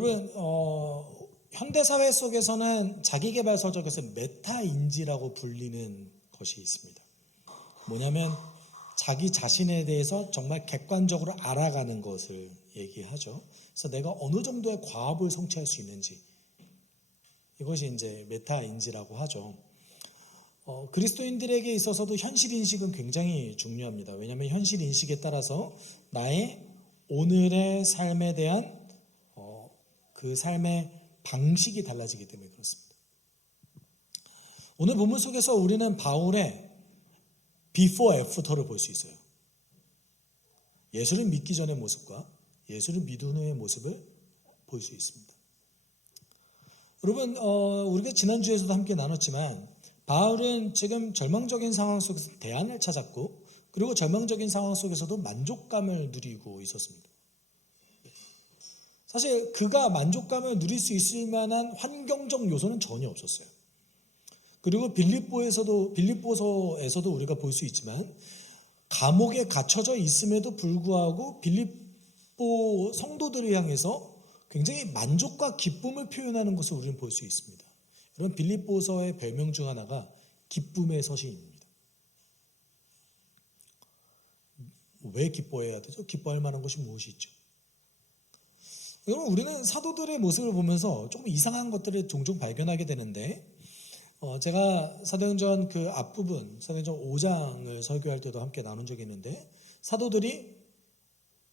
여러분, 현대사회 속에서는 자기계발 서적에서 메타인지라고 불리는 것이 있습니다. 뭐냐면 자기 자신에 대해서 정말 객관적으로 알아가는 것을 얘기하죠. 그래서 내가 어느 정도의 과업을 성취할 수 있는지, 이것이 이제 메타인지라고 하죠. 그리스도인들에게 있어서도 현실인식은 굉장히 중요합니다. 왜냐하면 현실인식에 따라서 나의 오늘의 삶에 대한 그 삶의 방식이 달라지기 때문에 그렇습니다. 오늘 본문 속에서 우리는 바울의 before, after를 볼 수 있어요. 예수를 믿기 전의 모습과 예수를 믿은 후의 모습을 볼 수 있습니다. 여러분, 우리가 지난주에서도 함께 나눴지만 바울은 지금 절망적인 상황 속에서 대안을 찾았고, 그리고 절망적인 상황 속에서도 만족감을 누리고 있었습니다. 사실 그가 만족감을 누릴 수 있을 만한 환경적 요소는 전혀 없었어요. 그리고 빌립보서에서도 우리가 볼 수 있지만 감옥에 갇혀져 있음에도 불구하고 빌립보 성도들을 향해서 굉장히 만족과 기쁨을 표현하는 것을 우리는 볼 수 있습니다. 여러분, 빌립보서의 별명 중 하나가 기쁨의 서신입니다. 왜 기뻐해야 되죠? 기뻐할 만한 것이 무엇이 있죠? 여러분, 우리는 사도들의 모습을 보면서 조금 이상한 것들을 종종 발견하게 되는데, 제가 사도행전 그 앞부분, 사도행전 5장을 설교할 때도 함께 나눈 적이 있는데, 사도들이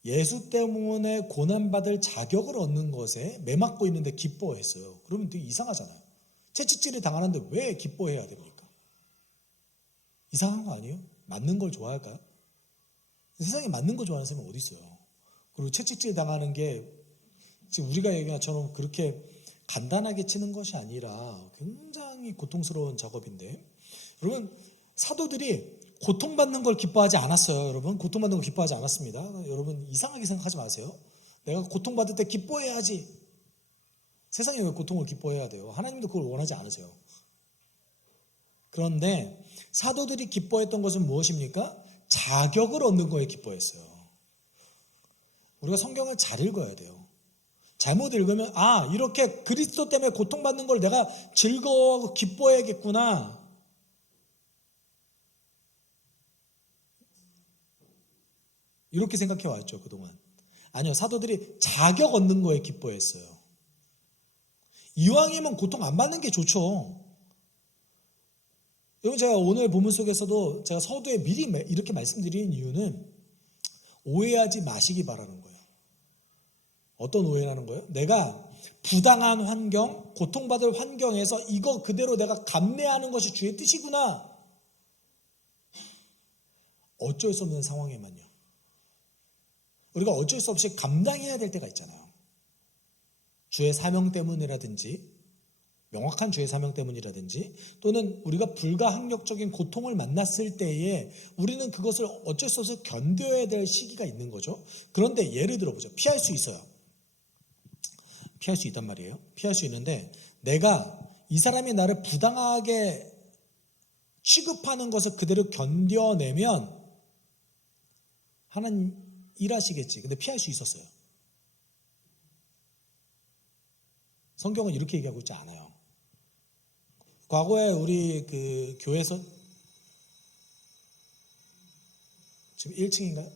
예수 때문에 고난받을 자격을 얻는 것에 매맞고 있는데 기뻐했어요. 그러면 되게 이상하잖아요. 채찍질을 당하는데 왜 기뻐해야 됩니까? 이상한 거 아니에요? 맞는 걸 좋아할까요? 세상에 맞는 걸 좋아하는 사람이 어디 있어요? 그리고 채찍질 당하는 게 지금 우리가 얘기한 것처럼 그렇게 간단하게 치는 것이 아니라 굉장히 고통스러운 작업인데, 여러분, 사도들이 고통받는 걸 기뻐하지 않았어요. 여러분, 고통받는 걸 기뻐하지 않았습니다. 여러분, 이상하게 생각하지 마세요. 내가 고통받을 때 기뻐해야지. 세상에 왜 고통을 기뻐해야 돼요? 하나님도 그걸 원하지 않으세요. 그런데 사도들이 기뻐했던 것은 무엇입니까? 자격을 얻는 거에 기뻐했어요. 우리가 성경을 잘 읽어야 돼요. 잘못 읽으면 이렇게 그리스도 때문에 고통받는 걸 내가 즐거워하고 기뻐해야겠구나. 이렇게 생각해 왔죠, 그동안. 아니요, 사도들이 자격 얻는 거에 기뻐했어요. 이왕이면 고통 안 받는 게 좋죠. 여러분, 제가 오늘 본문 속에서도 제가 서두에 미리 이렇게 말씀드리는 이유는 오해하지 마시기 바라는 거예요. 어떤 오해라는 거예요? 내가 부당한 환경, 고통받을 환경에서 이거 그대로 내가 감내하는 것이 주의 뜻이구나. 어쩔 수 없는 상황에만요. 우리가 어쩔 수 없이 감당해야 될 때가 있잖아요. 주의 사명 때문이라든지, 명확한 주의 사명 때문이라든지, 또는 우리가 불가항력적인 고통을 만났을 때에 우리는 그것을 어쩔 수 없이 견뎌야 될 시기가 있는 거죠. 그런데 예를 들어보죠. 피할 수 있어요. 피할 수 있단 말이에요. 피할 수 있는데 내가 이 사람이 나를 부당하게 취급하는 것을 그대로 견뎌내면 하나님 일하시겠지. 근데 피할 수 있었어요. 성경은 이렇게 얘기하고 있지 않아요. 과거에 우리 그 교회에서 지금 1층인가요?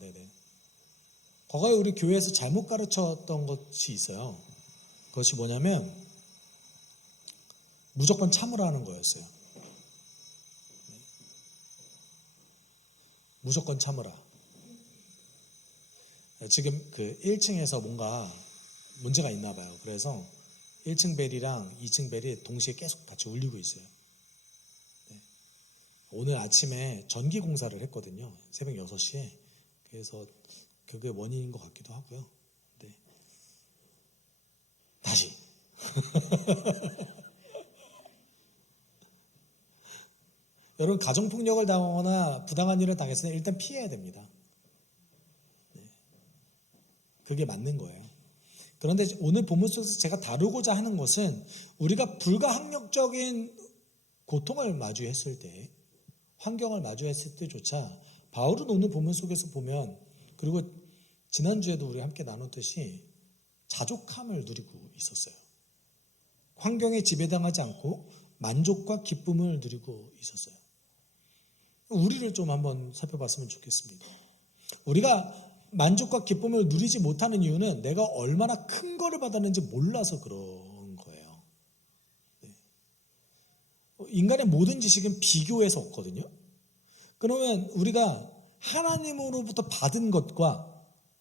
네네. 과거에 우리 교회에서 잘못 가르쳤던 것이 있어요. 그것이 뭐냐면 무조건 참으라는 거였어요. 무조건 참으라. 지금 그 1층에서 뭔가 문제가 있나 봐요. 그래서 1층 벨이랑 2층 벨이 동시에 계속 같이 울리고 있어요. 오늘 아침에 전기 공사를 했거든요. 새벽 6시에. 그래서 그게 원인인 것 같기도 하고요. 다시. 여러분, 가정폭력을 당하거나 부당한 일을 당했을 때 일단 피해야 됩니다. 그게 맞는 거예요. 그런데 오늘 본문 속에서 제가 다루고자 하는 것은 우리가 불가항력적인 고통을 마주했을 때, 환경을 마주했을 때조차 바울은 오늘 본문 속에서 보면, 그리고 지난주에도 우리 함께 나눴듯이 자족함을 누리고 있었어요. 환경에 지배당하지 않고 만족과 기쁨을 누리고 있었어요. 우리를 좀 한번 살펴봤으면 좋겠습니다. 우리가 만족과 기쁨을 누리지 못하는 이유는 내가 얼마나 큰 거를 받았는지 몰라서 그런 거예요. 인간의 모든 지식은 비교에서 없거든요. 그러면 우리가 하나님으로부터 받은 것과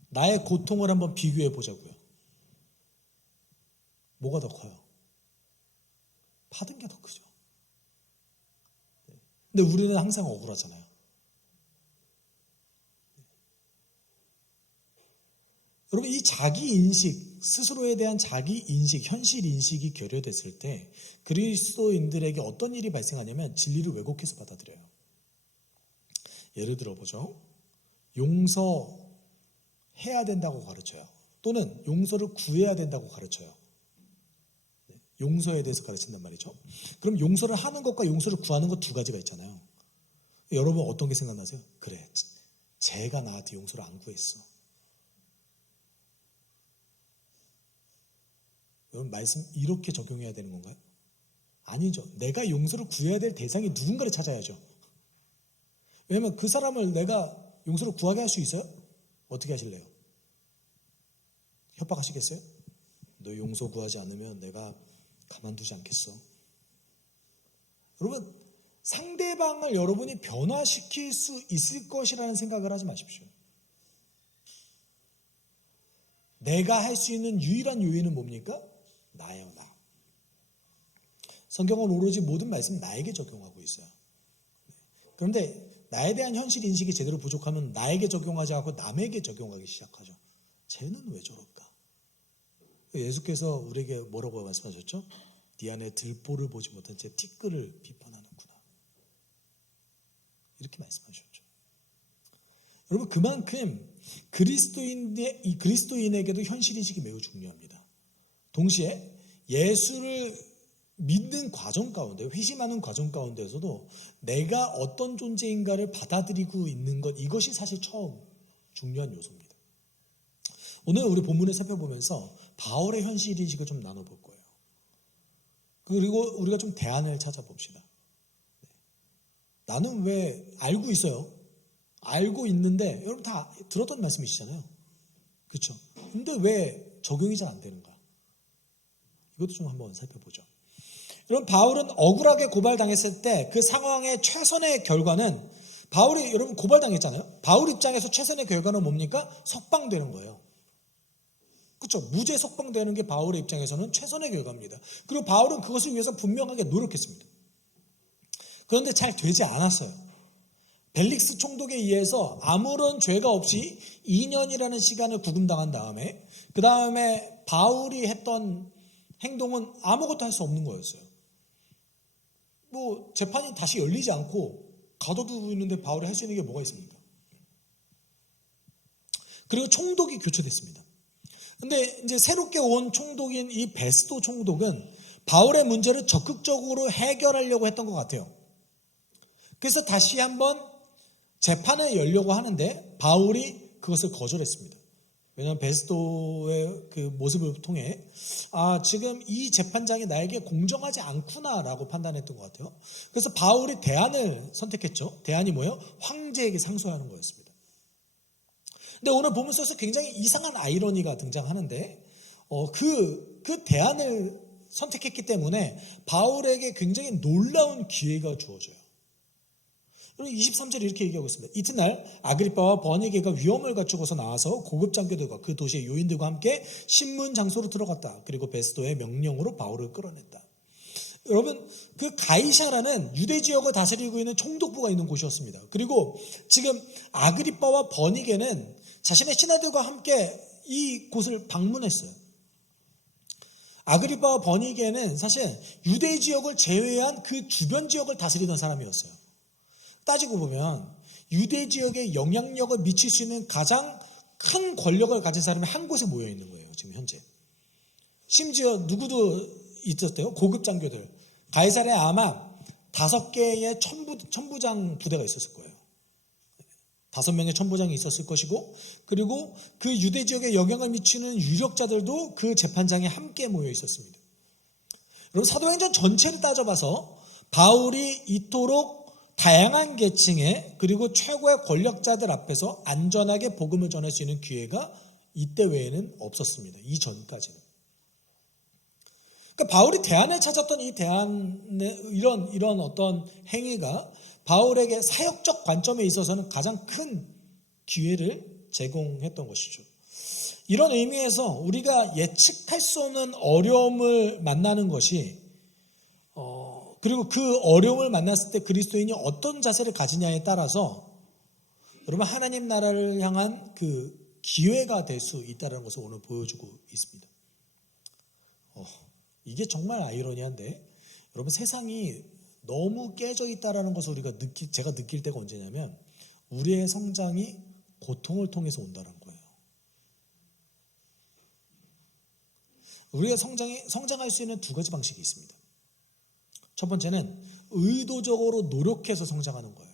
나의 고통을 한번 비교해 보자고요. 뭐가 더 커요? 받은 게 더 크죠. 근데 우리는 항상 억울하잖아요. 여러분, 이 자기인식, 스스로에 대한 자기인식, 현실인식이 결여됐을 때 그리스도인들에게 어떤 일이 발생하냐면 진리를 왜곡해서 받아들여요. 예를 들어보죠. 용서해야 된다고 가르쳐요. 또는 용서를 구해야 된다고 가르쳐요. 용서에 대해서 가르친단 말이죠. 그럼 용서를 하는 것과 용서를 구하는 것 두 가지가 있잖아요. 여러분 어떤 게 생각나세요? 그래, 쟤가 나한테 용서를 안 구했어. 여러분 말씀 이렇게 적용해야 되는 건가요? 아니죠. 내가 용서를 구해야 될 대상이 누군가를 찾아야죠. 왜냐하면 그 사람을 내가 용서를 구하게 할 수 있어요? 어떻게 하실래요? 협박하시겠어요? 너 용서 구하지 않으면 내가 가만두지 않겠어. 여러분, 상대방을 여러분이 변화시킬 수 있을 것이라는 생각을 하지 마십시오. 내가 할 수 있는 유일한 요인은 뭡니까? 나예요, 나. 성경은 오로지 모든 말씀 나에게 적용하고 있어요. 그런데 나에 대한 현실 인식이 제대로 부족하면 나에게 적용하지 않고 남에게 적용하기 시작하죠. 쟤는 왜 저럴까? 예수께서 우리에게 뭐라고 말씀하셨죠? 네 안에 들보를 보지 못한 제 티끌을 비판하는구나. 이렇게 말씀하셨죠. 여러분, 그만큼 그리스도인에게도 현실인식이 매우 중요합니다. 동시에 예수를 믿는 과정 가운데, 회심하는 과정 가운데서도 내가 어떤 존재인가를 받아들이고 있는 것, 이것이 사실 처음 중요한 요소입니다. 오늘 우리 본문을 살펴보면서 바울의 현실인식을 좀 나눠볼 거예요. 그리고 우리가 좀 대안을 찾아봅시다. 나는 왜 알고 있어요? 알고 있는데 여러분 다 들었던 말씀이시잖아요. 그렇죠? 근데 왜 적용이 잘 안 되는가? 이것도 좀 한번 살펴보죠. 여러분, 바울은 억울하게 고발당했을 때 그 상황의 최선의 결과는, 바울이 여러분 고발당했잖아요. 바울 입장에서 최선의 결과는 뭡니까? 석방되는 거예요. 그렇죠? 무죄 석방되는 게 바울의 입장에서는 최선의 결과입니다. 그리고 바울은 그것을 위해서 분명하게 노력했습니다. 그런데 잘 되지 않았어요. 벨릭스 총독에 의해서 아무런 죄가 없이 2년이라는 시간을 구금당한 다음에 그 다음에 바울이 했던 행동은 아무것도 할 수 없는 거였어요. 뭐 재판이 다시 열리지 않고 가둬두고 있는데 바울이 할 수 있는 게 뭐가 있습니까? 그리고 총독이 교체됐습니다. 근데 이제 새롭게 온 총독인 이 베스도 총독은 바울의 문제를 적극적으로 해결하려고 했던 것 같아요. 그래서 다시 한번 재판을 열려고 하는데 바울이 그것을 거절했습니다. 왜냐하면 베스도의 그 모습을 통해 지금 이 재판장이 나에게 공정하지 않구나라고 판단했던 것 같아요. 그래서 바울이 대안을 선택했죠. 대안이 뭐예요? 황제에게 상소하는 거였습니다. 근데 오늘 본문 속에서 굉장히 이상한 아이러니가 등장하는데 그 대안을 선택했기 때문에 바울에게 굉장히 놀라운 기회가 주어져요. 23절에 이렇게 얘기하고 있습니다. 이튿날 아그리빠와 버니게가 위험을 갖추고서 나와서 고급 장교들과 그 도시의 요인들과 함께 신문 장소로 들어갔다. 그리고 베스도의 명령으로 바울을 끌어냈다. 여러분, 그 가이사라는 유대 지역을 다스리고 있는 총독부가 있는 곳이었습니다. 그리고 지금 아그리빠와 버니게는 자신의 신하들과 함께 이 곳을 방문했어요. 아그리빠와 버니게는 사실 유대 지역을 제외한 그 주변 지역을 다스리던 사람이었어요. 따지고 보면 유대 지역에 영향력을 미칠 수 있는 가장 큰 권력을 가진 사람이 한 곳에 모여 있는 거예요. 지금 현재. 심지어 누구도 있었대요. 고급 장교들. 가이사랴에 아마 5개의 천부장 부대가 있었을 거예요. 5명의 천부장이 있었을 것이고, 그리고 그 유대 지역에 영향을 미치는 유력자들도 그 재판장에 함께 모여 있었습니다. 여러분, 사도행전 전체를 따져봐서 바울이 이토록 다양한 계층의 그리고 최고의 권력자들 앞에서 안전하게 복음을 전할 수 있는 기회가 이때 외에는 없었습니다. 이전까지는. 그러니까 바울이 대안을 찾았던 이 대안의 이런 어떤 행위가 바울에게 사역적 관점에 있어서는 가장 큰 기회를 제공했던 것이죠. 이런 의미에서 우리가 예측할 수 없는 어려움을 만나는 것이 그리고 그 어려움을 만났을 때 그리스도인이 어떤 자세를 가지냐에 따라서 여러분 하나님 나라를 향한 그 기회가 될 수 있다는 것을 오늘 보여주고 있습니다. 이게 정말 아이러니한데 여러분 세상이 너무 깨져 있다는 것을 제가 느낄 때가 언제냐면 우리의 성장이 고통을 통해서 온다는 거예요. 우리가 성장할 수 있는 2가지 방식이 있습니다. 첫 번째는 의도적으로 노력해서 성장하는 거예요.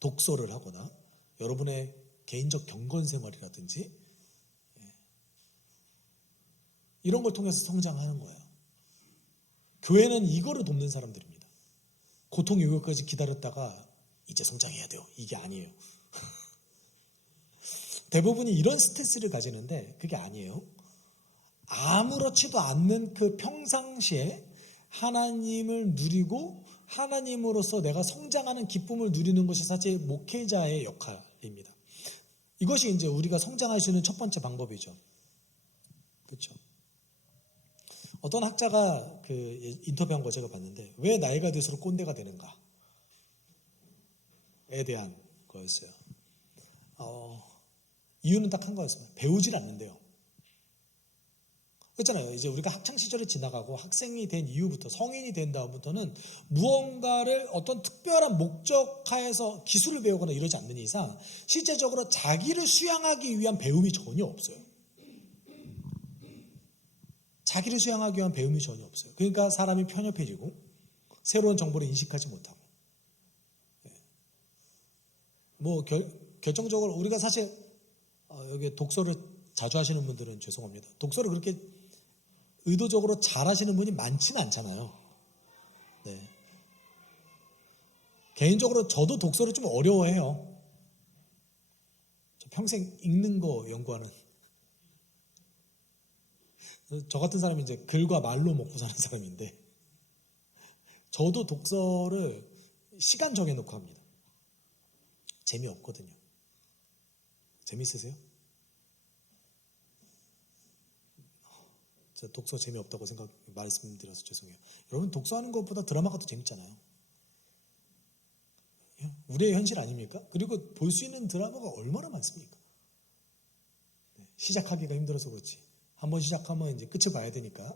독서를 하거나 여러분의 개인적 경건 생활이라든지 이런 걸 통해서 성장하는 거예요. 교회는 이거를 돕는 사람들입니다. 고통 이후까지 기다렸다가 이제 성장해야 돼요. 이게 아니에요. 대부분이 이런 스탠스를 가지는데 그게 아니에요. 아무렇지도 않는 그 평상시에 하나님을 누리고 하나님으로서 내가 성장하는 기쁨을 누리는 것이 사실 목회자의 역할입니다. 이것이 이제 우리가 성장할 수 있는 첫 번째 방법이죠. 그렇죠? 어떤 학자가 그 인터뷰한 거 제가 봤는데 왜 나이가 들수록 꼰대가 되는가에 대한 거였어요. 이유는 딱 한 거였습니다. 배우질 않는데요. 그렇잖아요. 이제 우리가 학창 시절을 지나가고 학생이 된 이후부터 성인이 된 다음부터는 무언가를 어떤 특별한 목적하에서 기술을 배우거나 이러지 않는 이상 실제적으로 자기를 수양하기 위한 배움이 전혀 없어요. 자기를 수양하기 위한 배움이 전혀 없어요. 그러니까 사람이 편협해지고 새로운 정보를 인식하지 못하고 결정적으로 우리가 사실 여기 독서를 자주 하시는 분들은 죄송합니다. 독서를 그렇게 의도적으로 잘하시는 분이 많지는 않잖아요. 네. 개인적으로 저도 독서를 좀 어려워해요. 저 평생 읽는 거 연구하는. 저 같은 사람이 이제 글과 말로 먹고 사는 사람인데, 저도 독서를 시간 정해놓고 합니다. 재미없거든요. 재미있으세요? 제가 독서 재미없다고 말씀드려서 죄송해요. 여러분 독서하는 것보다 드라마가 더 재밌잖아요. 우리의 현실 아닙니까? 그리고 볼 수 있는 드라마가 얼마나 많습니까? 시작하기가 힘들어서 그렇지. 한번 시작하면 이제 끝을 봐야 되니까.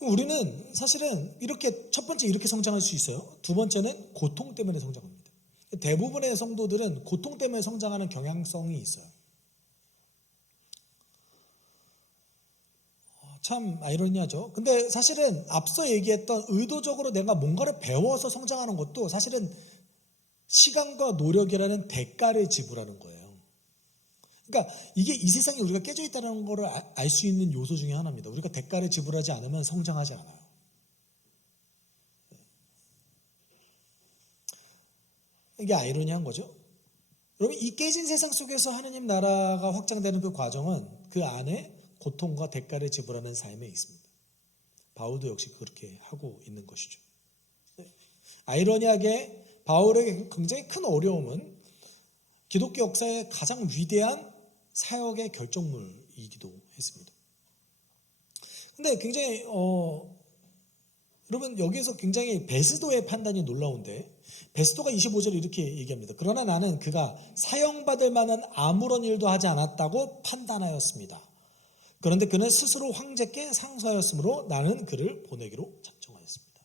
우리는 사실은 첫 번째 이렇게 성장할 수 있어요. 두 번째는 고통 때문에 성장합니다. 대부분의 성도들은 고통 때문에 성장하는 경향성이 있어요. 참 아이러니하죠. 근데 사실은 앞서 얘기했던 의도적으로 내가 뭔가를 배워서 성장하는 것도 사실은 시간과 노력이라는 대가를 지불하는 거예요. 그러니까 이게 이 세상에 우리가 깨져 있다는 걸 알 수 있는 요소 중에 하나입니다. 우리가 대가를 지불하지 않으면 성장하지 않아요. 이게 아이러니한 거죠. 여러분 이 깨진 세상 속에서 하느님 나라가 확장되는 그 과정은 그 안에 고통과 대가를 지불하는 삶에 있습니다. 바울도 역시 그렇게 하고 있는 것이죠. 아이러니하게 바울에게 굉장히 큰 어려움은 기독교 역사의 가장 위대한 사역의 결정물이기도 했습니다. 근데 굉장히 여러분 여기에서 굉장히 베스도의 판단이 놀라운데 베스도가 25절에 이렇게 얘기합니다. 그러나 나는 그가 사형받을 만한 아무런 일도 하지 않았다고 판단하였습니다. 그런데 그는 스스로 황제께 상소하였으므로 나는 그를 보내기로 작정하였습니다.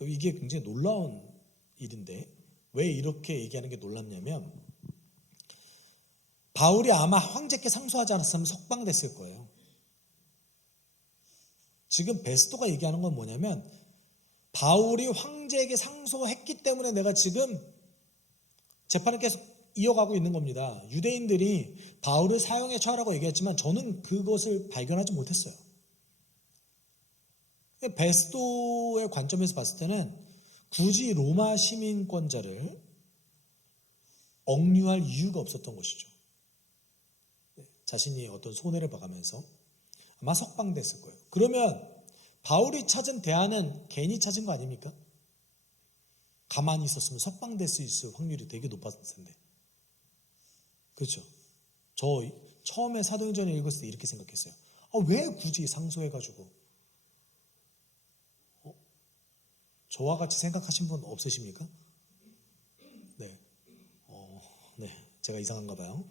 이게 굉장히 놀라운 일인데 왜 이렇게 얘기하는 게 놀랍냐면 바울이 아마 황제께 상소하지 않았으면 석방됐을 거예요. 지금 베스도가 얘기하는 건 뭐냐면 바울이 황제에게 상소했기 때문에 내가 지금 재판을 계속 이어가고 있는 겁니다. 유대인들이 바울을 사형에 처하라고 얘기했지만 저는 그것을 발견하지 못했어요. 베스도의 관점에서 봤을 때는 굳이 로마 시민권자를 억류할 이유가 없었던 것이죠. 자신이 어떤 손해를 봐가면서 아마 석방됐을 거예요. 그러면 바울이 찾은 대안은 괜히 찾은 거 아닙니까? 가만히 있었으면 석방될 수 있을 확률이 되게 높았을 텐데. 그렇죠? 저 처음에 사도행전을 읽었을 때 이렇게 생각했어요. 왜 굳이 상소해가지고? 저와 같이 생각하신 분 없으십니까? 네. 네. 제가 이상한가 봐요.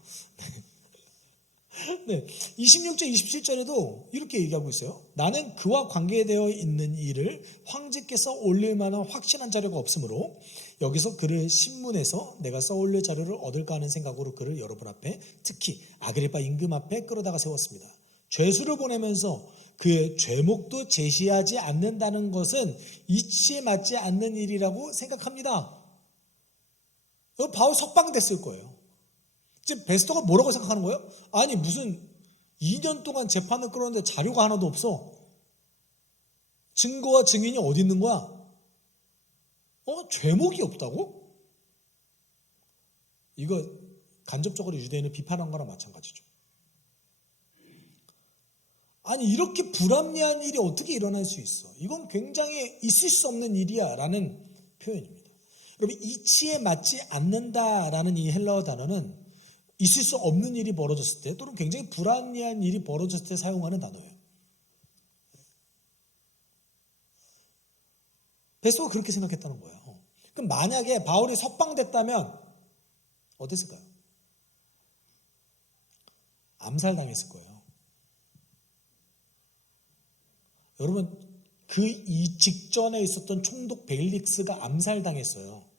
네. 26절, 27절에도 이렇게 얘기하고 있어요. 나는 그와 관계되어 있는 일을 황제께서 올릴 만한 확실한 자료가 없으므로 여기서 그를 신문에서 내가 써올릴 자료를 얻을까 하는 생각으로 그를 여러분 앞에 특히 아그리파 임금 앞에 끌어다가 세웠습니다. 죄수를 보내면서 그의 죄목도 제시하지 않는다는 것은 이치에 맞지 않는 일이라고 생각합니다. 바울 석방됐을 거예요. 지금 베스터가 뭐라고 생각하는 거예요? 아니 무슨 2년 동안 재판을 끌었는데 자료가 하나도 없어. 증거와 증인이 어디 있는 거야? 죄목이 없다고? 이거 간접적으로 유대인을 비판한 거랑 마찬가지죠. 아니 이렇게 불합리한 일이 어떻게 일어날 수 있어? 이건 굉장히 있을 수 없는 일이야 라는 표현입니다. 여러분 이치에 맞지 않는다라는 이 헬라어 단어는 있을 수 없는 일이 벌어졌을 때 또는 굉장히 불합리한 일이 벌어졌을 때 사용하는 단어예요. 베스토가 그렇게 생각했다는 거예요. 그럼 만약에 바울이 석방됐다면 어땠을까요? 암살당했을 거예요. 여러분 이 직전에 있었던 총독 벨릭스가 암살당했어요.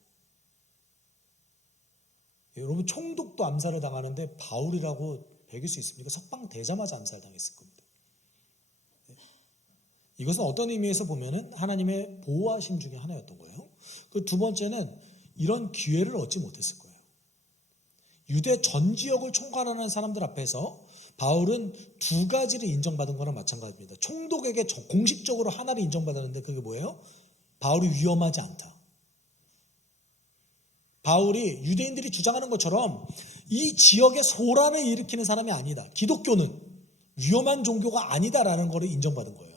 여러분 총독도 암살을 당하는데 바울이라고 배길 수 있습니까? 석방되자마자 암살당했을 겁니다. 이것은 어떤 의미에서 보면은 하나님의 보호하심 중에 하나였던 거예요. 그 두 번째는 이런 기회를 얻지 못했을 거예요. 유대 전 지역을 총괄하는 사람들 앞에서 바울은 두 가지를 인정받은 거랑 마찬가지입니다. 총독에게 공식적으로 하나를 인정받았는데 그게 뭐예요? 바울이 위험하지 않다. 바울이 유대인들이 주장하는 것처럼 이 지역에 소란을 일으키는 사람이 아니다. 기독교는 위험한 종교가 아니다라는 것을 인정받은 거예요.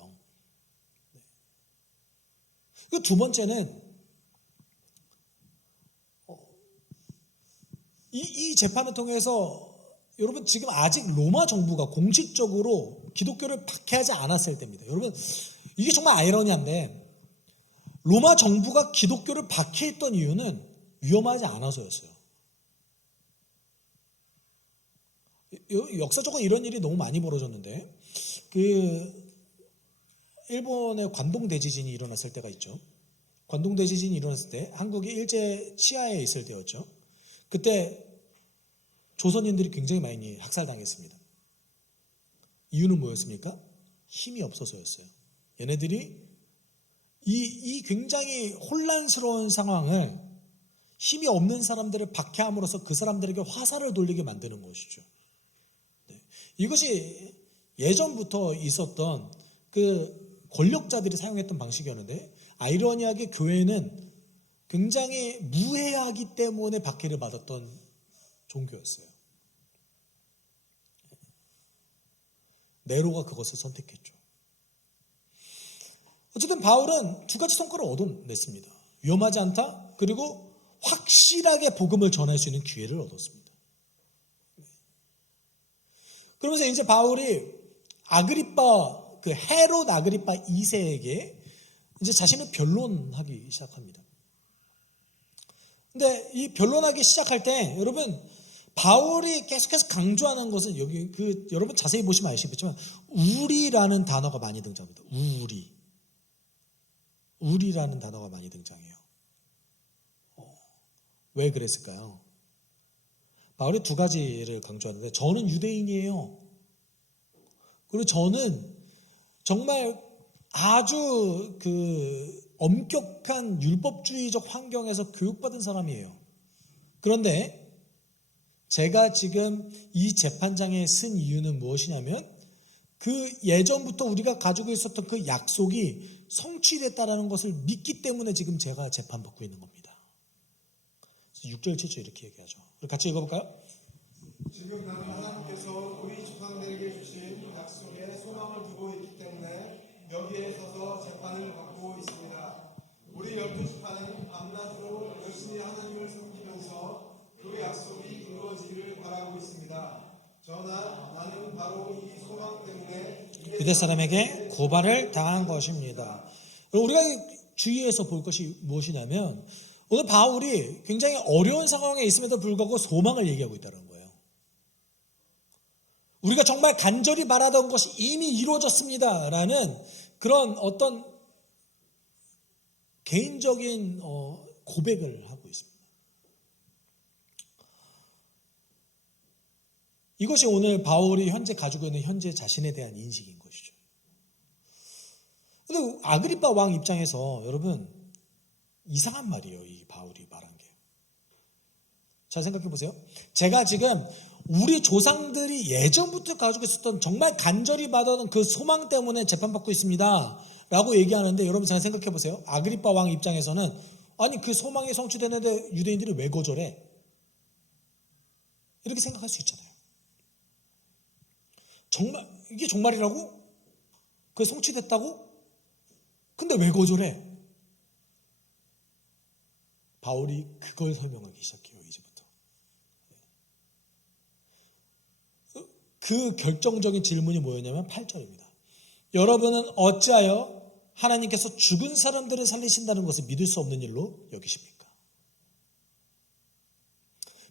그 두 번째는 이 재판을 통해서 여러분 지금 아직 로마 정부가 공식적으로 기독교를 박해하지 않았을 때입니다. 여러분 이게 정말 아이러니한데 로마 정부가 기독교를 박해했던 이유는 위험하지 않아서였어요. 역사적으로 이런 일이 너무 많이 벌어졌는데 일본의 관동 대지진이 일어났을 때가 있죠. 관동 대지진이 일어났을 때 한국이 일제 치하에 있을 때였죠. 그때 조선인들이 굉장히 많이 학살당했습니다. 이유는 뭐였습니까? 힘이 없어서였어요. 얘네들이 이 굉장히 혼란스러운 상황을 힘이 없는 사람들을 박해함으로써 그 사람들에게 화살을 돌리게 만드는 것이죠. 네. 이것이 예전부터 있었던 그 권력자들이 사용했던 방식이었는데 아이러니하게 교회는 굉장히 무해하기 때문에 박해를 받았던 종교였어요. 네로가 그것을 선택했죠. 어쨌든 바울은 두 가지 성과를 얻어냈습니다. 위험하지 않다. 그리고 확실하게 복음을 전할 수 있는 기회를 얻었습니다. 그러면서 이제 바울이 헤롯 아그리파 2세에게 이제 자신을 변론하기 시작합니다. 근데 이 변론하기 시작할 때 여러분 바울이 계속해서 강조하는 것은 여기 여러분 자세히 보시면 아시겠지만 우리라는 단어가 많이 등장합니다. 우리라는 단어가 많이 등장해요. 왜 그랬을까요? 바울이 두 가지를 강조하는데 저는 유대인이에요. 그리고 저는 정말 아주 엄격한 율법주의적 환경에서 교육받은 사람이에요. 그런데 제가 지금 이 재판장에 쓴 이유는 무엇이냐면 그 예전부터 우리가 가지고 있었던 그 약속이 성취됐다라는 것을 믿기 때문에 지금 제가 재판받고 있는 겁니다. 6절 7절 이렇게 얘기하죠. 같이 읽어볼까요? 지금 나는 하나님께서 우리 조상들에게 주신 약속에 소망을 두고 있기 때문에 여기에 서서 재판을 받고 있습니다. 우리 12지파는 밤낮으로 열심히 하나님을 섬기면서 그 약속이 이루어지기를 바라고 있습니다. 저나 나는 바로 이 소망 때문에 유대 사람에게 고발을 당한 것입니다. 우리가 주의해서 볼 것이 무엇이냐면 오늘 바울이 굉장히 어려운 상황에 있음에도 불구하고 소망을 얘기하고 있다는 거예요. 우리가 정말 간절히 바라던 것이 이미 이루어졌습니다라는 그런 어떤 개인적인 고백을 하고 있습니다. 이것이 오늘 바울이 현재 가지고 있는 현재 자신에 대한 인식인 것이죠. 근데 아그리파 왕 입장에서 여러분 이상한 말이에요. 이 바울이 말한 게. 자, 생각해 보세요. 제가 지금 우리 조상들이 예전부터 가지고 있었던 정말 간절히 받아던 그 소망 때문에 재판받고 있습니다 라고 얘기하는데 여러분 잘 생각해 보세요. 아그리파 왕 입장에서는 아니 그 소망이 성취되는데 유대인들이 왜 거절해? 이렇게 생각할 수 있잖아요. 정말 이게 정말이라고? 그게 성취됐다고? 근데 왜 거절해? 바울이 그걸 설명하기 시작해요. 이제부터. 그 결정적인 질문이 뭐였냐면 8절입니다. 여러분은 어찌하여 하나님께서 죽은 사람들을 살리신다는 것을 믿을 수 없는 일로 여기십니까?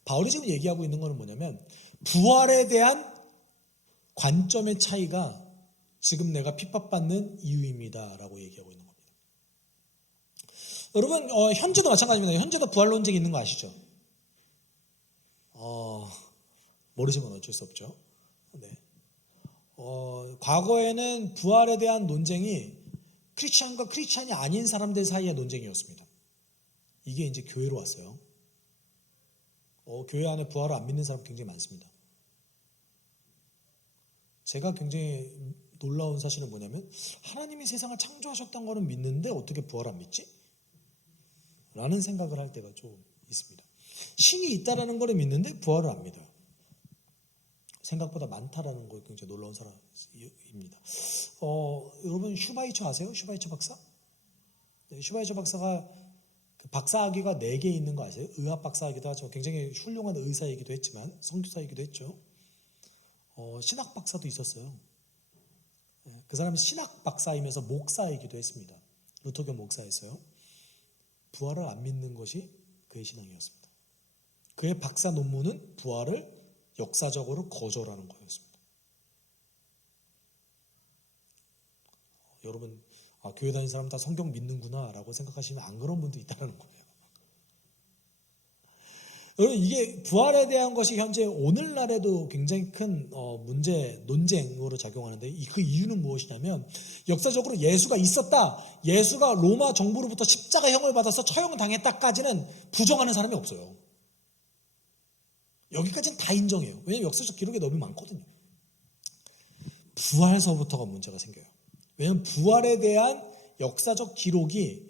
바울이 지금 얘기하고 있는 것은 뭐냐면 부활에 대한 관점의 차이가 지금 내가 핍박받는 이유입니다 라고 얘기하고 있는 겁니다. 여러분 현재도 마찬가지입니다. 현재도 부활 논쟁이 있는 거 아시죠? 모르시면 어쩔 수 없죠. 네. 과거에는 부활에 대한 논쟁이 크리스찬과 크리스찬이 아닌 사람들 사이의 논쟁이었습니다. 이게 이제 교회로 왔어요. 교회 안에 부활을 안 믿는 사람 굉장히 많습니다. 제가 굉장히 놀라운 사실은 뭐냐면 하나님이 세상을 창조하셨다는 거는 믿는데 어떻게 부활 안 믿지? 라는 생각을 할 때가 좀 있습니다. 신이 있다라는 거를 믿는데 부활을 안 믿어요. 생각보다 많다라는 거 굉장히 놀라운 사람입니다. 여러분 슈바이처 아세요? 슈바이처 박사? 네, 슈바이처 박사가 그 박사학위가 4개 있는 거 아세요? 의학 박사이기도 하죠. 굉장히 훌륭한 의사이기도 했지만 성교사이기도 했죠. 신학 박사도 있었어요. 그 사람은 신학 박사이면서 목사이기도 했습니다. 루터교 목사였어요. 부활을 안 믿는 것이 그의 신앙이었습니다. 그의 박사 논문은 부활을 역사적으로 거절하는 거였습니다. 여러분 교회 다니는 사람 다 성경 믿는구나 라고 생각하시면 안 그런 분도 있다는 거예요. 여러분 이게 부활에 대한 것이 현재 오늘날에도 굉장히 큰 문제, 논쟁으로 작용하는데 그 이유는 무엇이냐면 역사적으로 예수가 있었다. 예수가 로마 정부로부터 십자가형을 받아서 처형당했다까지는 부정하는 사람이 없어요. 여기까지는 다 인정해요. 왜냐하면 역사적 기록이 너무 많거든요. 부활서부터가 문제가 생겨요. 왜냐하면 부활에 대한 역사적 기록이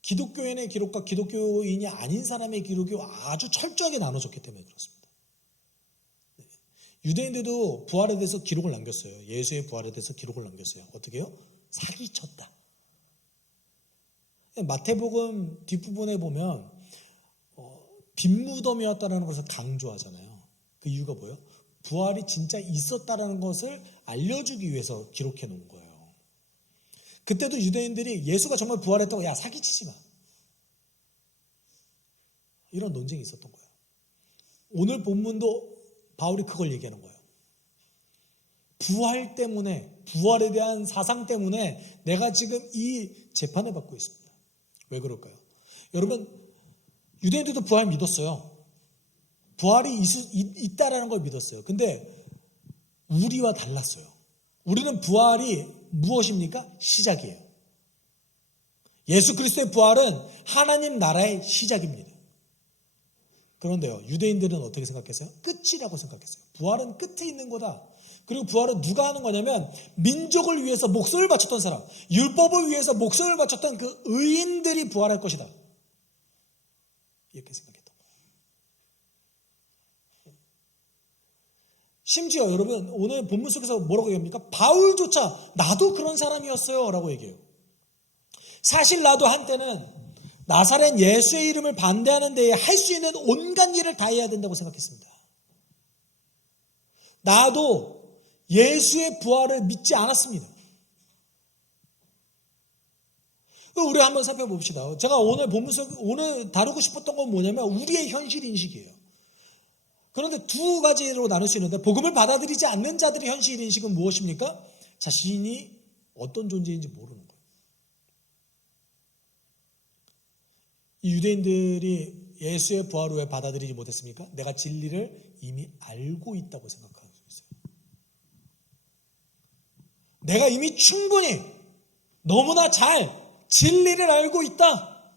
기독교인의 기록과 기독교인이 아닌 사람의 기록이 아주 철저하게 나눠졌기 때문에 그렇습니다. 유대인들도 부활에 대해서 기록을 남겼어요. 예수의 부활에 대해서 기록을 남겼어요. 어떻게 해요? 사기쳤다. 마태복음 뒷부분에 보면 빈무덤이었다는 것을 강조하잖아요. 그 이유가 뭐예요? 부활이 진짜 있었다는 것을 알려주기 위해서 기록해 놓은 거예요. 그때도 유대인들이 예수가 정말 부활했다고 야 사기치지 마. 이런 논쟁이 있었던 거예요. 오늘 본문도 바울이 그걸 얘기하는 거예요. 부활 때문에 부활에 대한 사상 때문에 내가 지금 이 재판을 받고 있습니다. 왜 그럴까요? 여러분 유대인들도 부활 믿었어요. 부활이 있다라는 걸 믿었어요. 근데 우리와 달랐어요. 우리는 부활이 무엇입니까? 시작이에요. 예수 그리스도의 부활은 하나님 나라의 시작입니다. 그런데요, 유대인들은 어떻게 생각했어요? 끝이라고 생각했어요. 부활은 끝에 있는 거다. 그리고 부활은 누가 하는 거냐면 민족을 위해서 목숨을 바쳤던 사람, 율법을 위해서 목숨을 바쳤던 그 의인들이 부활할 것이다. 이렇게 생각했던 거예요. 심지어 여러분 오늘 본문 속에서 뭐라고 얘기합니까? 바울조차 나도 그런 사람이었어요 라고 얘기해요. 사실 나도 한때는 나사렛 예수의 이름을 반대하는 데에 할 수 있는 온갖 일을 다 해야 된다고 생각했습니다. 나도 예수의 부활을 믿지 않았습니다. 우리 한번 살펴봅시다. 제가 오늘 본문 속 오늘 다루고 싶었던 건 뭐냐면 우리의 현실 인식이에요. 그런데 두 가지로 나눌 수 있는데 복음을 받아들이지 않는 자들의 현실 인식은 무엇입니까? 자신이 어떤 존재인지 모르는 거예요. 이 유대인들이 예수의 부활을 왜 받아들이지 못했습니까? 내가 진리를 이미 알고 있다고 생각하고 있어요. 내가 이미 충분히 너무나 잘 진리를 알고 있다.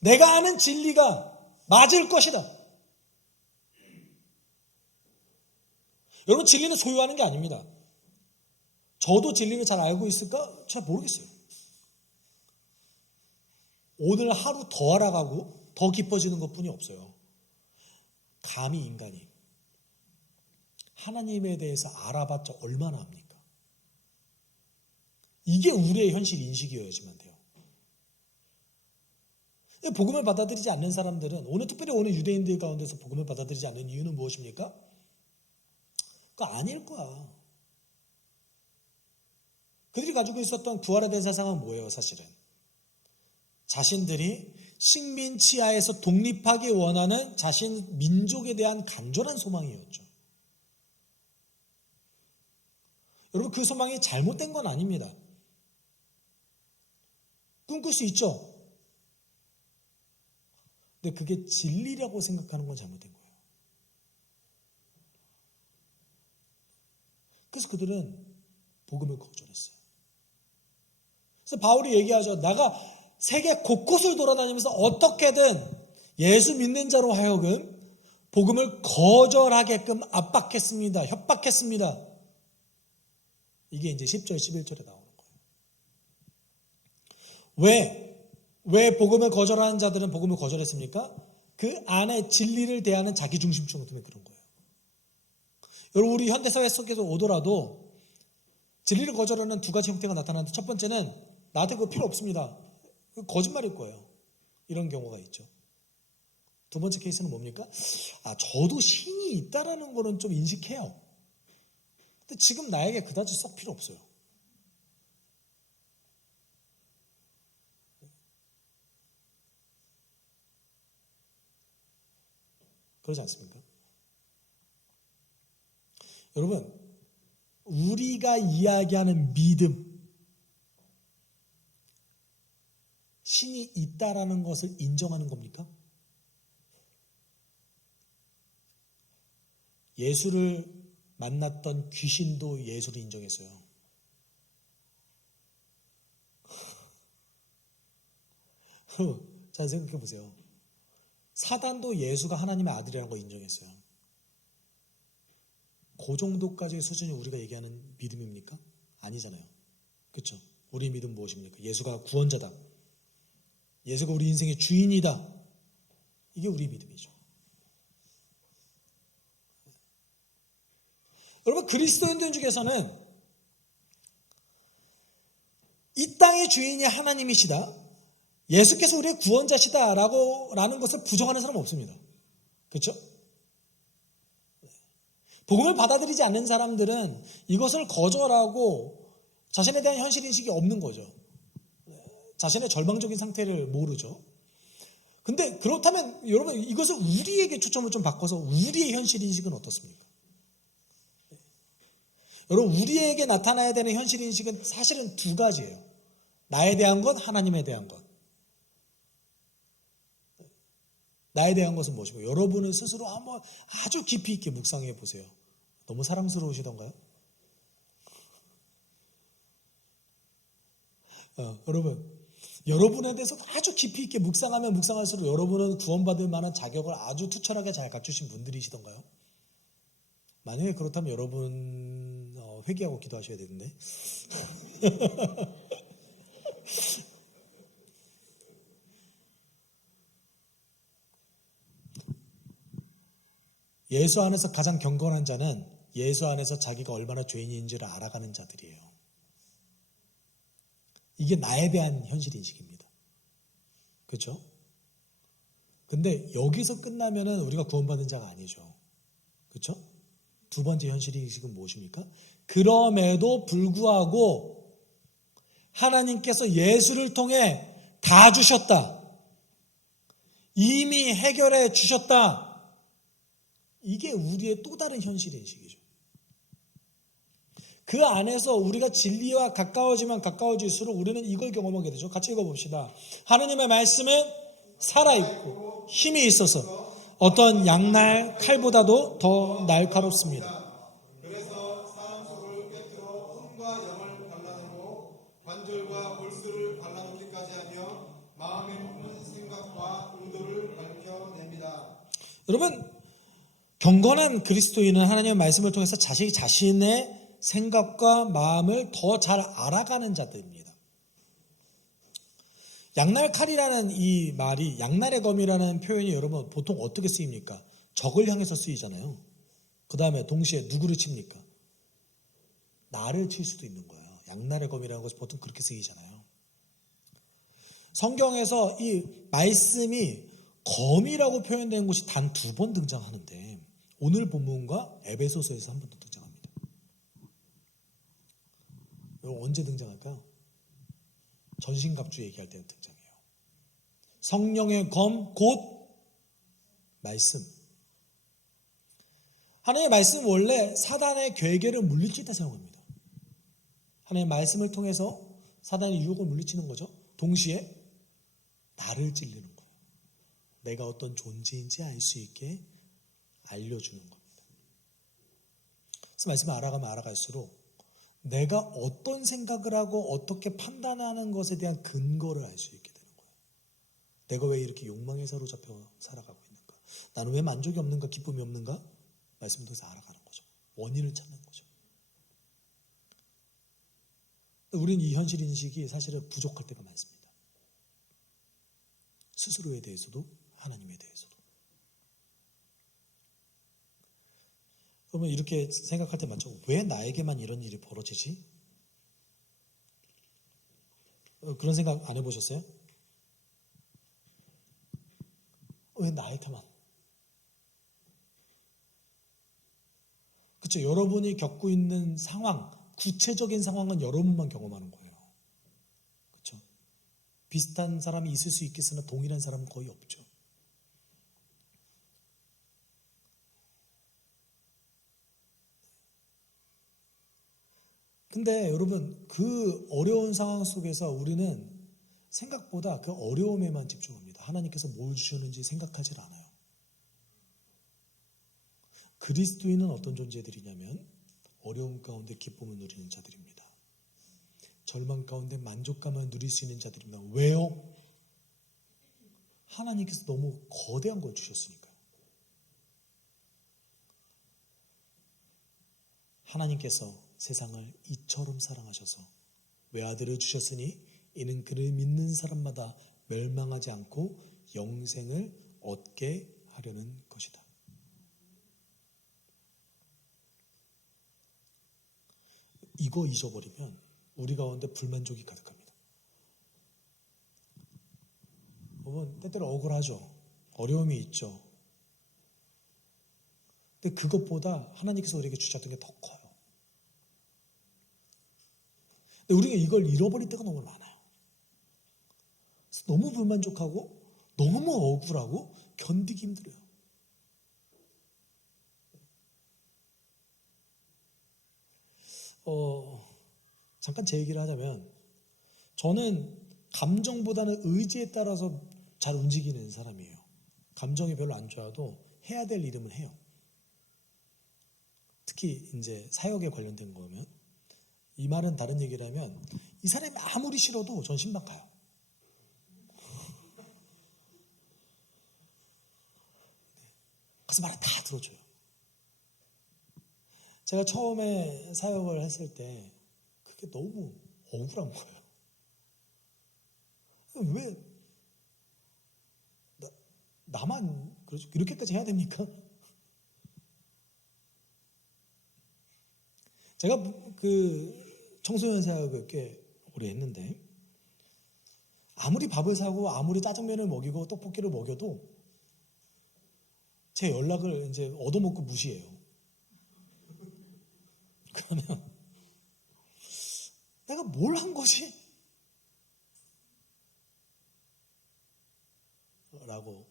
내가 아는 진리가 맞을 것이다. 여러분 진리는 소유하는 게 아닙니다. 저도 진리를 잘 알고 있을까? 잘 모르겠어요. 오늘 하루 더 알아가고 더 깊어지는 것뿐이 없어요. 감히 인간이 하나님에 대해서 알아봤자 얼마나 합니까? 이게 우리의 현실 인식이어야지만 돼요. 복음을 받아들이지 않는 사람들은 특별히 오늘 유대인들 가운데서 복음을 받아들이지 않는 이유는 무엇입니까? 그거 아닐 거야. 그들이 가지고 있었던 부활에 대한 사상은 뭐예요, 사실은? 자신들이 식민 치하에서 독립하기 원하는 자신 민족에 대한 간절한 소망이었죠. 여러분 그 소망이 잘못된 건 아닙니다. 꿈꿀 수 있죠. 근데 그게 진리라고 생각하는 건 잘못된 거예요. 그래서 그들은 복음을 거절했어요. 그래서 바울이 얘기하죠. 나가 세계 곳곳을 돌아다니면서 어떻게든 예수 믿는 자로 하여금 복음을 거절하게끔 압박했습니다. 협박했습니다. 이게 이제 10절, 11절에 나오는 거예요. 왜 복음을 거절하는 자들은 복음을 거절했습니까? 그 안에 진리를 대하는 자기중심증 때문에 그런 거예요. 여러분 우리 현대사회 속에서 오더라도 진리를 거절하는 두 가지 형태가 나타나는데 첫 번째는 나한테 그거 필요 없습니다. 거짓말일 거예요. 이런 경우가 있죠. 두 번째 케이스는 뭡니까? 저도 신이 있다라는 거는 좀 인식해요. 근데 지금 나에게 그다지 썩 필요 없어요. 그러지 않습니까? 여러분, 우리가 이야기하는 믿음, 신이 있다라는 것을 인정하는 겁니까? 예수를 만났던 귀신도 예수를 인정했어요. 잘 생각해 보세요. 사단도 예수가 하나님의 아들이라는 거 인정했어요. 그 정도까지의 수준이 우리가 얘기하는 믿음입니까? 아니잖아요. 그렇죠? 우리 믿음 무엇입니까? 예수가 구원자다. 예수가 우리 인생의 주인이다. 이게 우리 믿음이죠. 여러분 그리스도인들 중에서는 이 땅의 주인이 하나님이시다. 예수께서 우리의 구원자시다라는 것을 부정하는 사람은 없습니다. 그렇죠? 복음을 받아들이지 않는 사람들은 이것을 거절하고 자신에 대한 현실인식이 없는 거죠. 자신의 절망적인 상태를 모르죠. 근데 그렇다면 여러분 이것을 우리에게 초점을 좀 바꿔서 우리의 현실인식은 어떻습니까? 여러분 우리에게 나타나야 되는 현실인식은 사실은 두 가지예요. 나에 대한 것, 하나님에 대한 것. 나에 대한 것은 무엇이고 여러분은 스스로 한번 아주 깊이 있게 묵상해 보세요. 너무 사랑스러우시던가요? 여러분에 대해서 아주 깊이 있게 묵상하면 묵상할수록 여러분은 구원받을 만한 자격을 아주 투철하게 잘 갖추신 분들이시던가요? 만약에 그렇다면 여러분 회개하고 기도하셔야 되는데. 예수 안에서 가장 경건한 자는 예수 안에서 자기가 얼마나 죄인인지를 알아가는 자들이에요. 이게 나에 대한 현실인식입니다. 그렇죠? 근데 여기서 끝나면은 우리가 구원받은 자가 아니죠. 그렇죠? 두 번째 현실인식은 무엇입니까? 그럼에도 불구하고 하나님께서 예수를 통해 다 주셨다. 이미 해결해 주셨다. 이게 우리의 또 다른 현실인식이죠. 그 안에서 우리가 진리와 가까워지면 가까워질수록 우리는 이걸 경험하게 되죠. 같이 읽어봅시다. 하느님의 말씀은 살아있고 힘이 있어서 어떤 양날 칼보다도 더 날카롭습니다. 그래서 사람 속을 꿰뚫어 혼과 영을 갈라내고 관절과 골수를 갈라놓기까지 하며 마음의 품은 생각과 의도를 밝혀냅니다. 여러분, 경건한 그리스도인은 하나님의 말씀을 통해서 자신의 생각과 마음을 더 잘 알아가는 자들입니다. 양날칼이라는 이 말이, 양날의 검이라는 표현이 여러분 보통 어떻게 쓰입니까? 적을 향해서 쓰이잖아요. 그 다음에 동시에 누구를 칩니까? 나를 칠 수도 있는 거예요. 양날의 검이라는 것이 보통 그렇게 쓰이잖아요. 성경에서 이 말씀이 검이라고 표현된 곳이 단 2번 등장하는데 오늘 본문과 에베소서에서 한 번 더 등장합니다. 여러분 언제 등장할까요? 전신갑주 얘기할 때 등장해요. 성령의 검 곧 말씀. 하나님의 말씀 원래 사단의 괴계를 물리칠 때 사용합니다. 하나님의 말씀을 통해서 사단의 유혹을 물리치는 거죠. 동시에 나를 찔르는 거예요. 내가 어떤 존재인지 알 수 있게 알려주는 겁니다. 그래서 말씀을 알아가면 알아갈수록 내가 어떤 생각을 하고 어떻게 판단하는 것에 대한 근거를 알 수 있게 되는 거예요. 내가 왜 이렇게 욕망에 사로잡혀 살아가고 있는가? 나는 왜 만족이 없는가? 기쁨이 없는가? 말씀을 통해서 알아가는 거죠. 원인을 찾는 거죠. 우리는 이 현실 인식이 사실은 부족할 때가 많습니다. 스스로에 대해서도 하나님에 대해서도. 그러면 이렇게 생각할 때 많죠. 왜 나에게만 이런 일이 벌어지지? 그런 생각 안 해보셨어요? 왜 나에게만? 그렇죠. 여러분이 겪고 있는 상황, 구체적인 상황은 여러분만 경험하는 거예요. 그렇죠. 비슷한 사람이 있을 수 있겠으나 동일한 사람은 거의 없죠. 근데 여러분 그 어려운 상황 속에서 우리는 생각보다 그 어려움에만 집중합니다. 하나님께서 뭘 주셨는지 생각하지 않아요. 그리스도인은 어떤 존재들이냐면 어려움 가운데 기쁨을 누리는 자들입니다. 절망 가운데 만족감을 누릴 수 있는 자들입니다. 왜요? 하나님께서 너무 거대한 걸 주셨으니까요. 하나님께서 세상을 이처럼 사랑하셔서 외아들을 주셨으니 이는 그를 믿는 사람마다 멸망하지 않고 영생을 얻게 하려는 것이다. 이거 잊어버리면 우리 가운데 불만족이 가득합니다. 여러분 때때로 억울하죠. 어려움이 있죠. 근데 그것보다 하나님께서 우리에게 주셨던 게 더 커요. 근데 우리가 이걸 잃어버릴 때가 너무 많아요. 그래서 너무 불만족하고 너무 억울하고 견디기 힘들어요. 잠깐 제 얘기를 하자면 저는 감정보다는 의지에 따라서 잘 움직이는 사람이에요. 감정이 별로 안 좋아도 해야 될 일은 해요. 특히 이제 사역에 관련된 거면 이 말은 다른 얘기라면 이 사람이 아무리 싫어도 전 신방 가요. 가서 말 다 들어줘요. 제가 처음에 사역을 했을 때 그게 너무 억울한 거예요. 왜 나만 이렇게까지 해야 됩니까? 제가 그 청소년 사역을 꽤 오래 했는데 아무리 밥을 사고 아무리 짜장면을 먹이고 떡볶이를 먹여도 제 연락을 이제 얻어먹고 무시해요. 그러면 내가 뭘 한 거지? 라고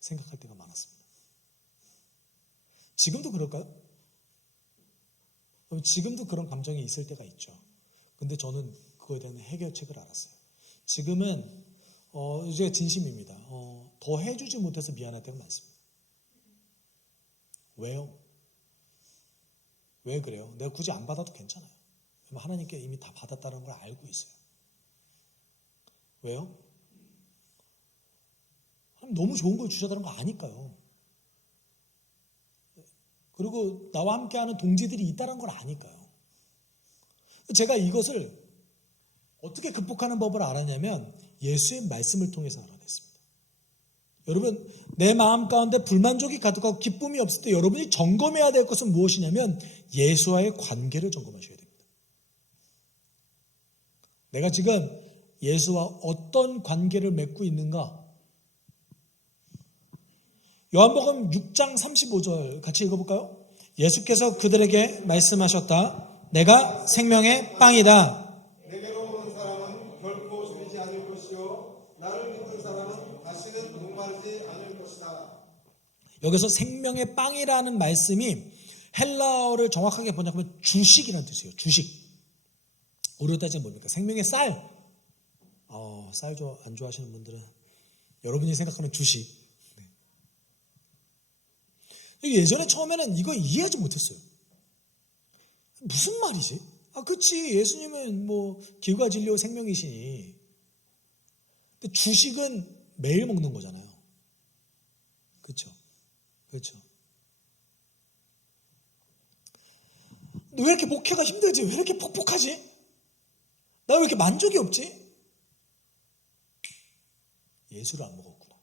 생각할 때가 많았습니다. 지금도 그럴까요? 지금도 그런 감정이 있을 때가 있죠. 근데 저는 그거에 대한 해결책을 알았어요. 지금은 이제 진심입니다. 더 해주지 못해서 미안할 때가 많습니다. 왜요? 왜 그래요? 내가 굳이 안 받아도 괜찮아요. 하나님께 이미 다 받았다는 걸 알고 있어요. 왜요? 너무 좋은 걸 주셨다는 거 아니까요. 그리고 나와 함께하는 동지들이 있다는 걸 아니까요. 제가 이것을 어떻게 극복하는 법을 알았냐면 예수의 말씀을 통해서 알아냈습니다. 여러분, 내 마음 가운데 불만족이 가득하고 기쁨이 없을 때 여러분이 점검해야 될 것은 무엇이냐면 예수와의 관계를 점검하셔야 됩니다. 내가 지금 예수와 어떤 관계를 맺고 있는가? 요한복음 6장 35절 같이 읽어볼까요? 예수께서 그들에게 말씀하셨다. 내가 생명의 빵이다. 내게로 오는 사람은 결코 줄이지 않을 것이요 나를 믿는 사람은 다시는 목마르지 않을 것이다. 여기서 생명의 빵이라는 말씀이 헬라어를 정확하게 번역하면 주식이라는 뜻이에요. 주식. 우리로 따지면 뭡니까? 생명의 쌀. 쌀 안 좋아하시는 분들은 여러분이 생각하는 주식. 예전에 처음에는 이거 이해하지 못했어요. 무슨 말이지? 그치. 예수님은 길과 진리와 생명이시니. 근데 주식은 매일 먹는 거잖아요. 그렇죠? 그렇죠. 왜 이렇게 목회가 힘들지? 왜 이렇게 퍽퍽하지? 나 왜 이렇게 만족이 없지? 예수를 안 먹었구나.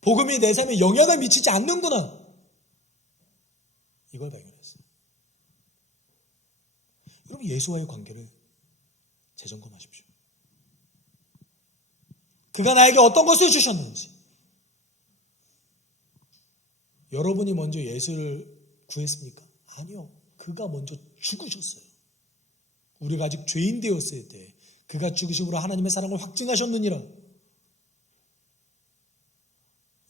복음이 내 삶에 영향을 미치지 않는구나. 이걸 발견했어요. 여러분, 예수와의 관계를 재점검하십시오. 그가 나에게 어떤 것을 주셨는지. 여러분이 먼저 예수를 구했습니까? 아니요. 그가 먼저 죽으셨어요. 우리가 아직 죄인 되었을 때 그가 죽으심으로 하나님의 사랑을 확증하셨느니라.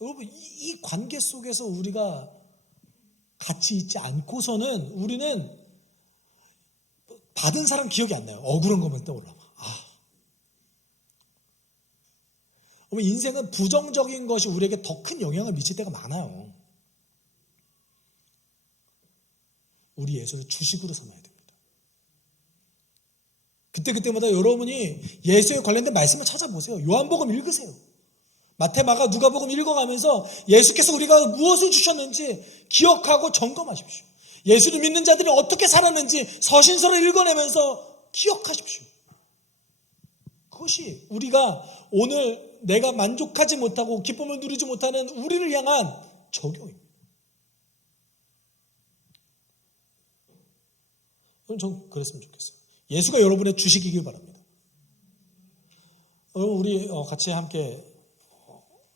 여러분, 이 관계 속에서 우리가 같이 있지 않고서는 우리는 받은 사람 기억이 안 나요. 억울한 것만 떠올라. 여러분, 인생은 부정적인 것이 우리에게 더 큰 영향을 미칠 때가 많아요. 우리 예수를 주식으로 삼아야 됩니다. 그때마다 여러분이 예수에 관련된 말씀을 찾아보세요. 요한복음 읽으세요. 마태, 마가, 누가복음 읽어가면서 예수께서 우리가 무엇을 주셨는지 기억하고 점검하십시오. 예수를 믿는 자들이 어떻게 살았는지 서신서를 읽어내면서 기억하십시오. 그것이 우리가 오늘 내가 만족하지 못하고 기쁨을 누리지 못하는 우리를 향한 적용입니다. 전 그랬으면 좋겠어요. 예수가 여러분의 주식이길 바랍니다. 여러분, 우리 같이 함께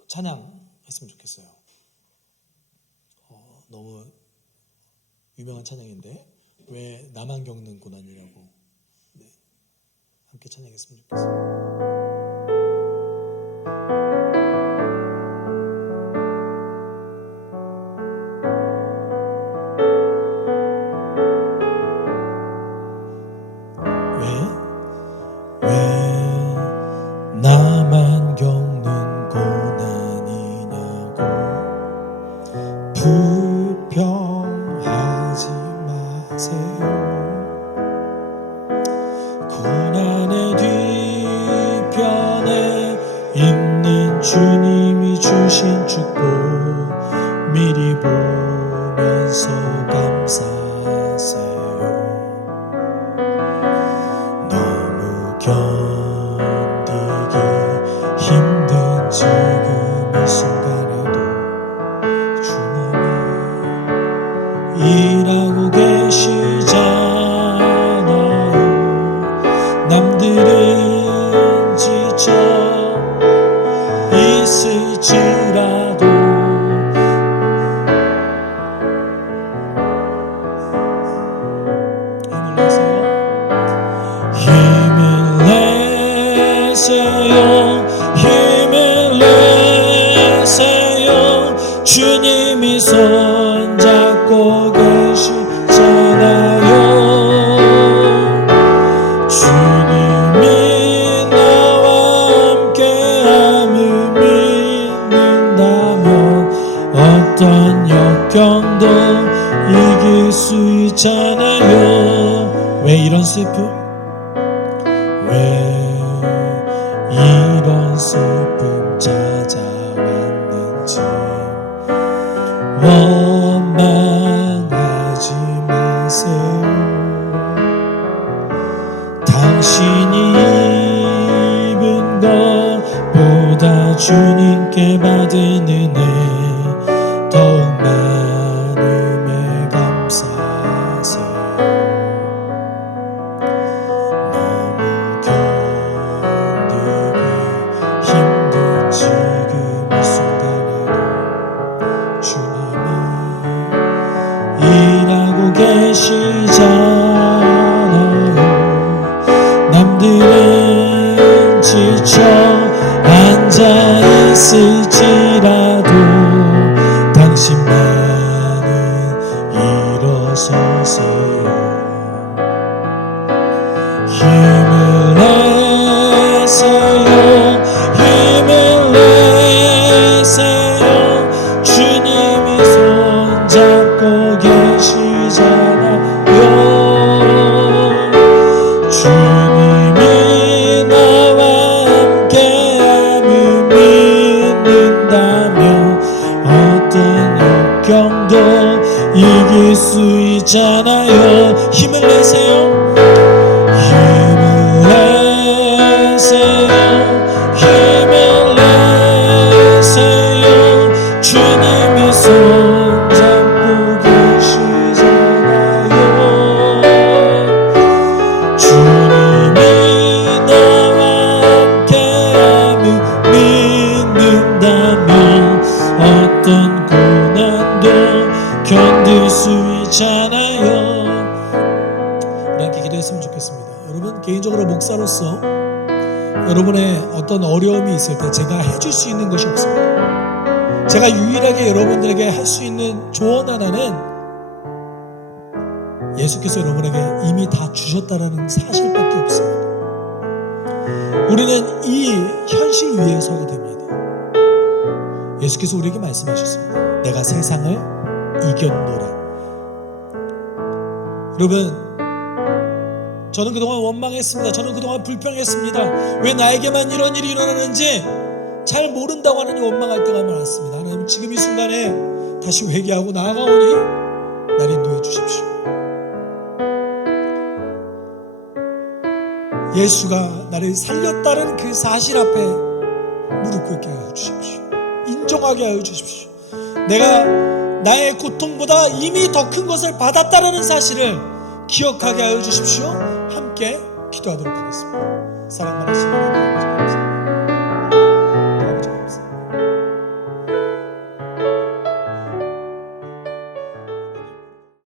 찬양했으면 좋겠어요. 너무 유명한 찬양인데 왜 나만 겪는 고난이라고. 함께 찬양했으면 좋겠어요. 나만 겪는 고난이냐고 불평하지 마세요. 주님이 주신 축복 미리 보면서 감사하세요. 너무 견디기 힘든 지금 이 순간에도 주님이 일하고 계시잖아요. 남들은 지쳐 있을지라도 힘을 내세요. 힘을 내세요. 주님이 손잡고 계시잖아요. 주님이 나와 함께함을 믿는다면 어떤 역경도 이길 수 있잖아요. 왜 이런 슬픔? 왜 이런 슬픔 찾아왔는지 원망하지 마세요. 당신이 입은 것보다 주님께 받은 은혜 더욱 많음에 감사하세요. 너무 견디기 힘든 지금 이 순간에도 주님이 일하고 계시잖아요. 남들은 지쳐 앉아 있을지라도 당신만은 일어서세요. 힘을 내세요. 힘을 내세요. 주님이 손잡고 계시잖아요. 주님이 나와 함께함을 믿는다면 어떤 역경도 이길 수 있잖아요. 힘을 내세요. 힘을 내세요. 힘을 내세요. 주님이 손잡고 계시잖아요. 주님이 나와 함께함을 믿는다면 어떤 고난도 견딜 수 있잖아요. 우리 함께 기도했으면 좋겠습니다. 여러분, 개인적으로 목사로서 여러분의 어떤 어려움이 있을 때 제가 해줄 수 있는 것이 없습니다. 제가 유일하게 여러분들에게 할 수 있는 조언 하나는 예수께서 여러분에게 이미 다 주셨다라는 사실밖에 없습니다. 우리는 이 현실 위에 서게 됩니다. 예수께서 우리에게 말씀하셨습니다. 내가 세상을 이겼노라. 여러분, 저는 그동안 원망했습니다. 저는 그동안 불평했습니다. 왜 나에게만 이런 일이 일어나는지 잘 모른다고 하나님 원망할 때가 많았습니다. 하나님, 지금 이 순간에 다시 회개하고 나아가오니 날 인도해 주십시오. 예수가 나를 살렸다는 그 사실 앞에 무릎 꿇게 하여 주십시오. 인정하게 하여 주십시오. 내가 나의 고통보다 이미 더 큰 것을 받았다는 사실을 기억하게 하여 주십시오. 함께 기도하도록 하겠습니다. 사랑 많으신 하나님,